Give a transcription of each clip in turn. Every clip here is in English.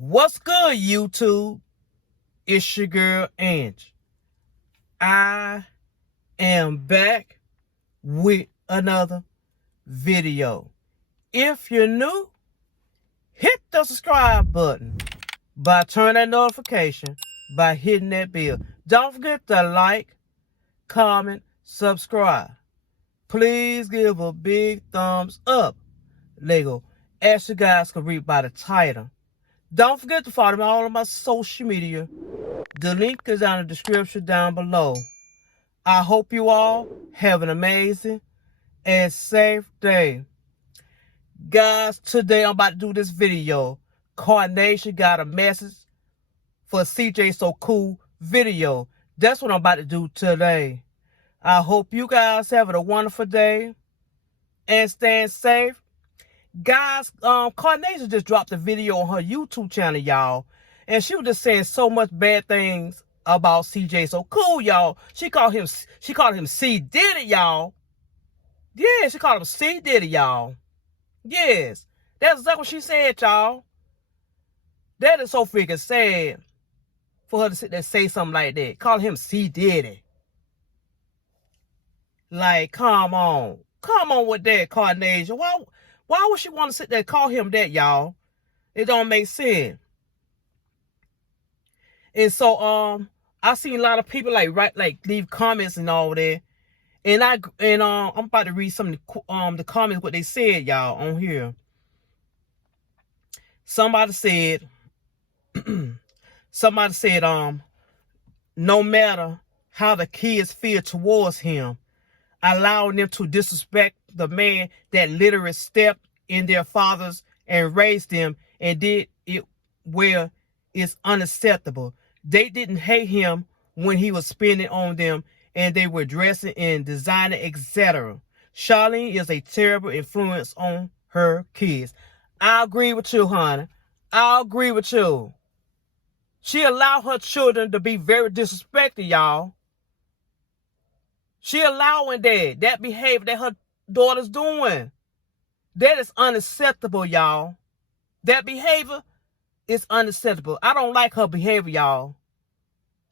What's good, YouTube? It's your girl, Angie. I am back with another video. If you're new, hit the subscribe button by turning that notification, by hitting that bell. Don't forget to like, comment, subscribe. Please give a big thumbs up. Lego, as you guys can read by the title. Don't forget to follow me on all of my social media. The link is down in the description down below. I hope you all have an amazing and safe day. Guys, today I'm about to do this video. Karnation got a message for CJ So Cool video. That's what I'm about to do today. I hope you guys having a wonderful day and staying safe. Guys, Karnation just dropped a video on her YouTube channel, y'all. And she was just saying so much bad things about CJ So Cool, y'all. She called him C Diddy, y'all. Yeah, she called him C Diddy, y'all. Yes. That's exactly what she said, y'all. That is so freaking sad for her to sit there and say something like that. Call him C Diddy. Like, come on. Come on with that, Karnation. Why would she want to sit there and call him that, y'all? It don't make sense. And so I seen a lot of people leave comments and all that. And I'm about to read some of the comments what they said, y'all, on here. Somebody said no matter how the kids feel towards him, allowing them to disrespect the man that literally stepped in their fathers and raised them and did it well is unacceptable. They didn't hate him when he was spending on them and they were dressing and designing, etc. Charlene is a terrible influence on her kids. I agree with you, honey. I agree with you. She allowed her children to be very disrespected, y'all. She allowing that behavior that her daughter's doing. That is unacceptable, y'all. That behavior is unacceptable. I don't like her behavior, y'all.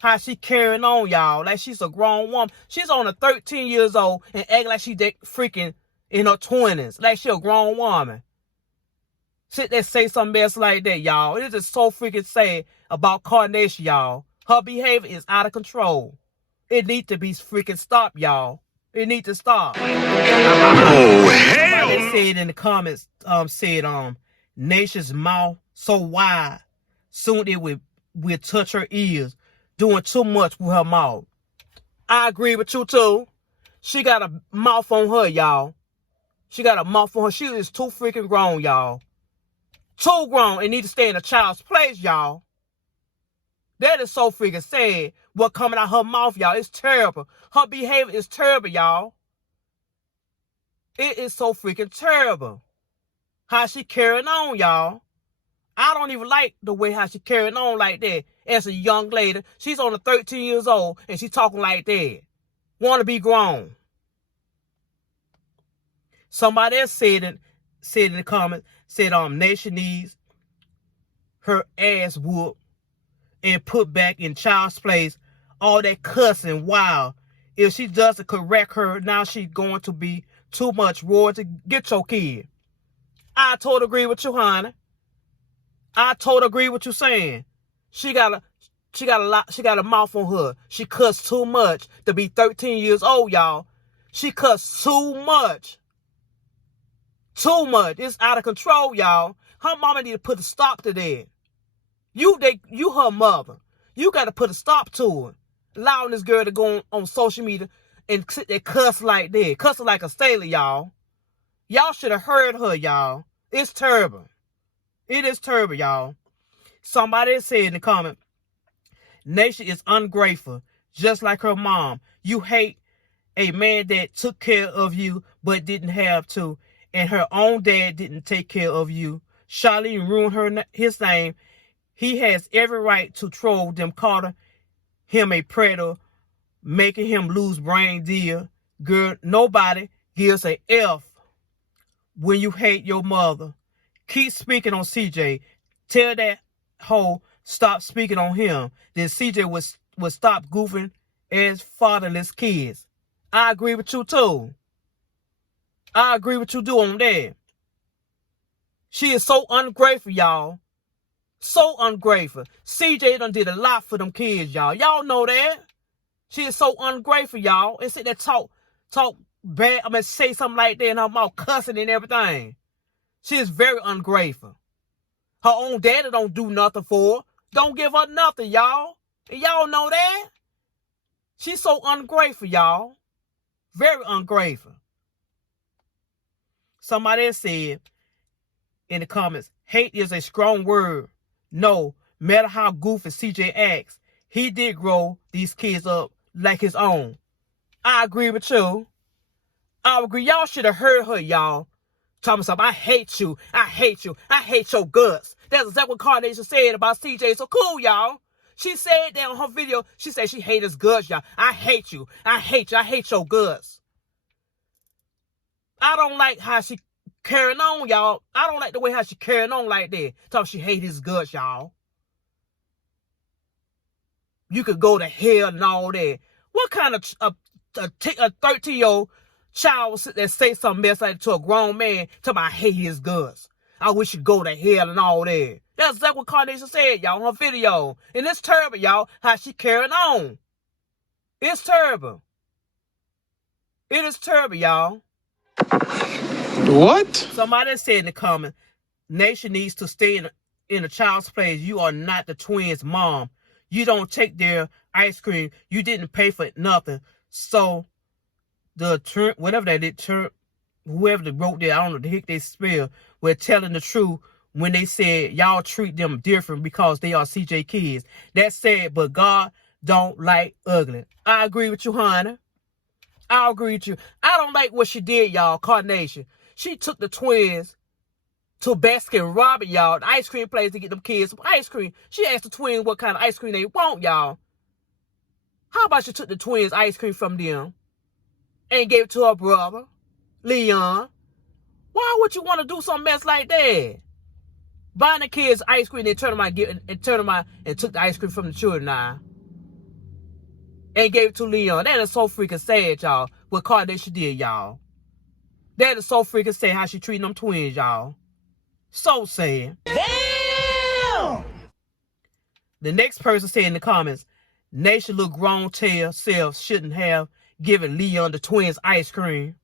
How she carrying on, y'all. Like she's a grown woman. She's only 13 years old and acting like she freaking in her 20s. Like she a grown woman. Sit there say something else like that, y'all. It is so freaking sad about Karnation, y'all. Her behavior is out of control. It needs to be freaking stopped, y'all. It needs to stop. Oh, hell! They said in the comments, Nation's mouth so wide, soon it will touch her ears, doing too much with her mouth. I agree with you, too. She got a mouth on her, y'all. She got a mouth on her. She is too freaking grown, y'all. Too grown and need to stay in a child's place, y'all. That is so freaking sad. What coming out her mouth, y'all. It's terrible. Her behavior is terrible, y'all. It is so freaking terrible. How she carrying on, y'all. I don't even like the way how she carrying on like that. As a young lady, she's only 13 years old and she talking like that. Want to be grown. Somebody else said in the comments, said Nation needs her ass whooped and put back in child's place. All that cussing, wow. If she doesn't correct her, now she's going to be too much royalty. Get your kid. I totally agree with you, honey. I totally agree with you saying. She got a mouth on her. She cussed too much to be 13 years old, y'all. She cussed too much. Too much. It's out of control, y'all. Her mama need to put a stop to that. You her mother. You got to put a stop to it. Allowing this girl to go on social media and sit there cuss like that. Cussing like a sailor, y'all. Y'all should have heard her, y'all. It's terrible. It is terrible, y'all. Somebody said in the comment, Nation is ungrateful, just like her mom. You hate a man that took care of you but didn't have to, and her own dad didn't take care of you. Charlene ruined his name. He has every right to troll them, calling him a predator, making him lose brain deal. Girl, nobody gives a F when you hate your mother. Keep speaking on CJ. Tell that hoe stopped speaking on him, then CJ would stop goofing as fatherless kids. I agree with you too. I agree with you too on that. She is so ungrateful, y'all. So ungrateful. CJ done did a lot for them kids, y'all. Y'all know that. She is so ungrateful, y'all. And sit there talk bad. I mean, say something like that in her mouth, cussing and everything. She is very ungrateful. Her own daddy don't do nothing for her. Don't give her nothing, y'all. And y'all know that. She's so ungrateful, y'all. Very ungrateful. Somebody said in the comments, hate is a strong word. No matter how goofy CJ acts, he did grow these kids up like his own. I agree with you. I agree. Y'all should have heard her, y'all. Talking something, I hate you. I hate you. I hate your guts. That's exactly what Karnation said about CJ. So cool, y'all. She said that on her video. She said she hates his guts, y'all. I hate you. I hate you. I hate your guts. I don't like how she carrying on, y'all. I don't like the way how she carrying on like that. Talking she hate his guts, y'all. You could go to hell and all that. What kind of a 13-year-old child will sit there and say something mess like that to a grown man? Talking about I hate his guts. I wish you'd go to hell and all that. That's exactly what Karnation said, y'all, on her video. And it's terrible, y'all, how she carrying on. It's terrible. It is terrible, y'all. What? Somebody said in the comments, Nation needs to stay in a child's place. You are not the twins' mom. You don't take their ice cream. You didn't pay for nothing. So the term, whatever that did, whoever wrote that, I don't know the heck they spell, were telling the truth when they said y'all treat them different because they are CJ kids. That's sad, but God don't like ugly. I agree with you, honey. I agree with you. I don't like what she did, y'all, Karnation. She took the twins to Baskin Robbins, y'all, the ice cream place to get them kids some ice cream. She asked the twins what kind of ice cream they want, y'all. How about she took the twins ice cream from them and gave it to her brother, Leon? Why would you want to do some mess like that? Buying the kids ice cream, and turn them out and took the ice cream from the children now. And gave it to Leon. That is so freaking sad, y'all. What Karnation did, y'all. That is so freaking sad how she treating them twins, y'all. So sad. Damn! The next person said in the comments, Nation look grown tail self shouldn't have given Leon the twins ice cream.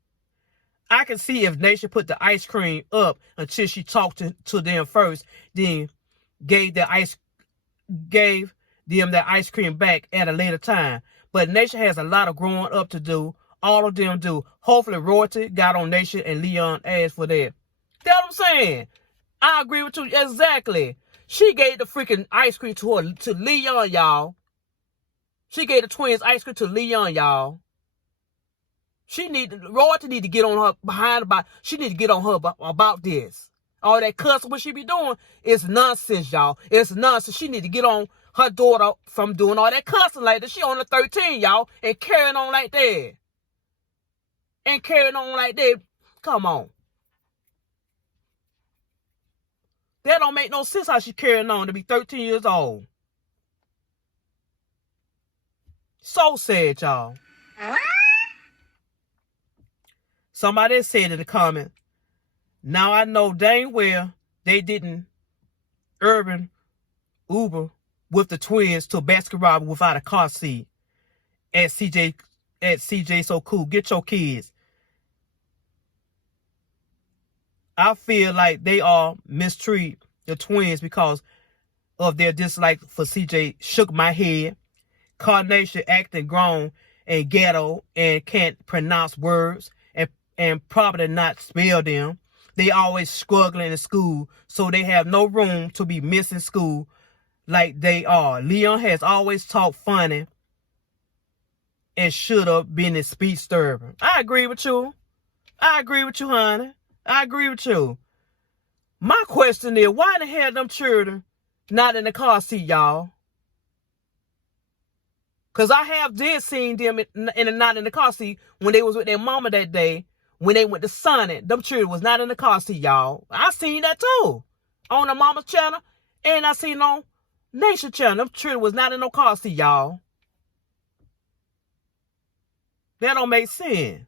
I can see if Nation put the ice cream up until she talked to them first, then gave them that ice cream back at a later time. But Nation has a lot of growing up to do. All of them do. Hopefully Royalty got on Nation and Leon asked for that. That's what I'm saying. I agree with you exactly. She gave the freaking ice cream to Leon, y'all. She gave the twins ice cream to Leon, y'all. Royalty need to get on her behind about. She need to get on her about this. All that cussing what she be doing is nonsense, y'all. It's nonsense. She need to get on her daughter from doing all that cussing like that. She only 13, y'all, and carrying on like that. And carrying on like that. Come on. That don't make no sense how she carrying on to be 13 years old. So sad, y'all. Somebody said in the comment, now I know dang well they didn't Uber with the twins to Baskin Robbins without a car seat at CJ So Cool. Get your kids. I feel like they are mistreat the twins because of their dislike for CJ. Shook my head. Karnation acting grown and ghetto and can't pronounce words and probably not spell them. They always struggling in school, so they have no room to be missing school like they are. Leon has always talked funny and should have been a speech disturber. I agree with you. I agree with you, honey. I agree with you. My question is, why the hell them children not in the car seat, y'all? Because I did seen them not in the car seat when they was with their mama that day. When they went to Sonic, them children was not in the car seat, y'all. I seen that too. On the mama's channel. And I seen no Nation channel. Them children was not in no car seat, y'all. That don't make sense.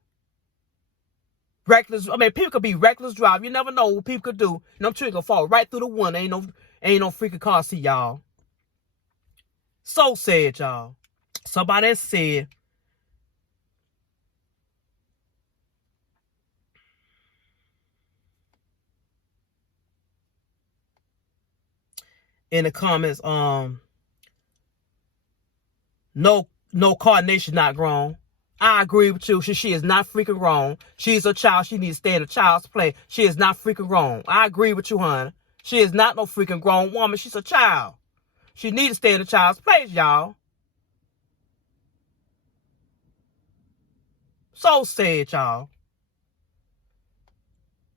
Reckless. I mean, people could be reckless drive. You never know what people could do. And them children could fall right through the one. Ain't no freaking car seat, y'all. So sad, y'all. Somebody said, in the comments, no Karnation not grown. I agree with you. She is not freaking grown. She's a child. She needs to stay in a child's play. She is not freaking grown. I agree with you, honey. She is not no freaking grown woman. She's a child. She needs to stay in a child's place, y'all. So sad, y'all.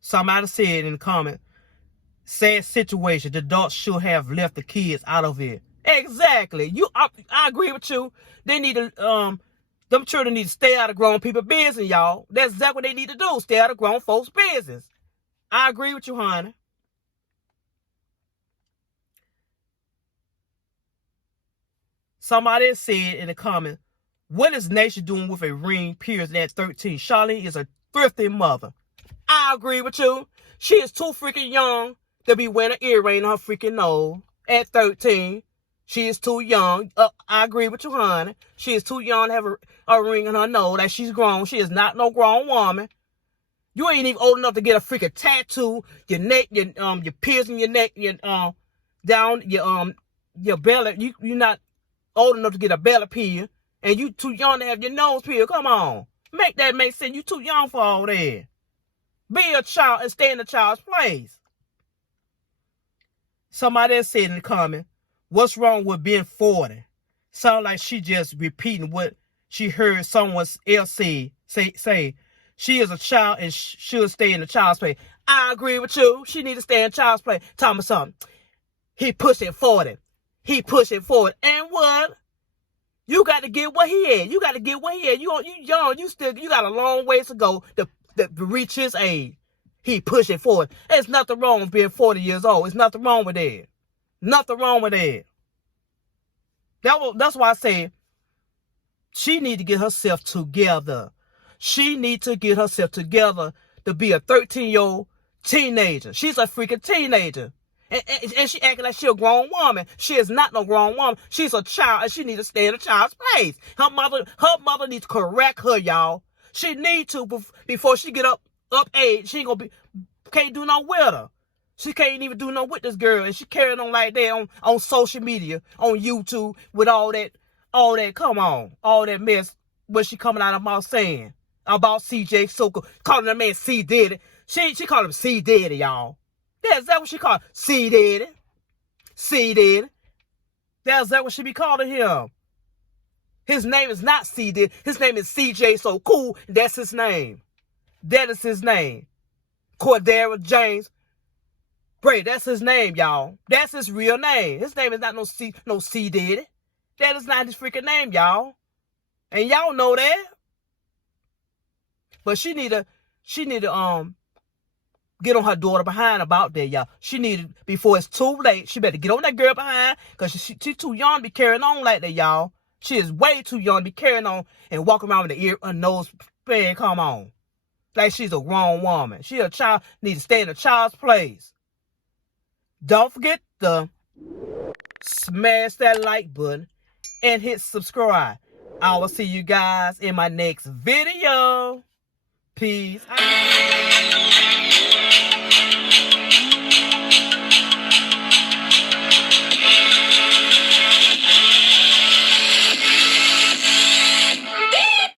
Somebody said in the comment, sad situation. The adults should have left the kids out of it. Exactly. I agree with you. They need to them children need to stay out of grown people's business, y'all. That's exactly what they need to do. Stay out of grown folks' business. I agree with you, honey. Somebody said in the comment, what is Nation doing with a ring pierced at 13? Charlene is a thrifty mother. I agree with you. She is too freaking young to be wearing an earring on her freaking nose at 13. She is too young. I agree with you, honey. She is too young to have a ring on her nose. That she's grown. She is not no grown woman. You ain't even old enough to get a freaking tattoo. Your neck, your piercing your neck, your down your belly. You're not old enough to get a belly piercing, and you too young to have your nose pierced. Come on, make that make sense. You too young for all that. Be a child and stay in the child's place. Somebody said in the comment, what's wrong with being 40? Sound like she just repeating what she heard someone else say. She is a child and should stay in the child's place. I agree with you. She need to stay in child's place. Tell me something. He pushing 40. He pushing 40. And what? You got to get what he had. You got to get what he had. You young. You got a long ways to go to reach his age. He pushing 40. There's nothing wrong with being 40 years old. There's nothing wrong with that. Nothing wrong with that. That's why I say she need to get herself together. She need to get herself together to be a 13-year-old teenager. She's a freaking teenager. And she acting like she a grown woman. She is not no grown woman. She's a child, and she needs to stay in a child's place. Her mother needs to correct her, y'all. She need to before she get up age. She ain't can't do no with her. She can't even do no with this girl, and she carrying on like that on social media, on YouTube, with all that. Come on, all that mess. What she coming out of her mouth saying about CJ Soko, calling that man C Daddy. She called him C Daddy, y'all. That's what she called C Daddy. C Daddy. That's what she be calling him. His name is not C Daddy. His name is CJ So Cool. That's his name. That is his name. Cordero James Bray. That's his name, y'all. That's his real name. His name is not no C Daddy. That is not his freaking name, y'all. And y'all know that. But she need to get on her daughter behind about that, y'all. She needed, before it's too late, she better get on that girl behind, because she's too young to be carrying on like that, y'all. She is way too young to be carrying on and walking around with the nose span, come on. Like she's a grown woman. She a child, need to stay in a child's place. Don't forget to smash that like button and hit subscribe. I will see you guys in my next video. Peace.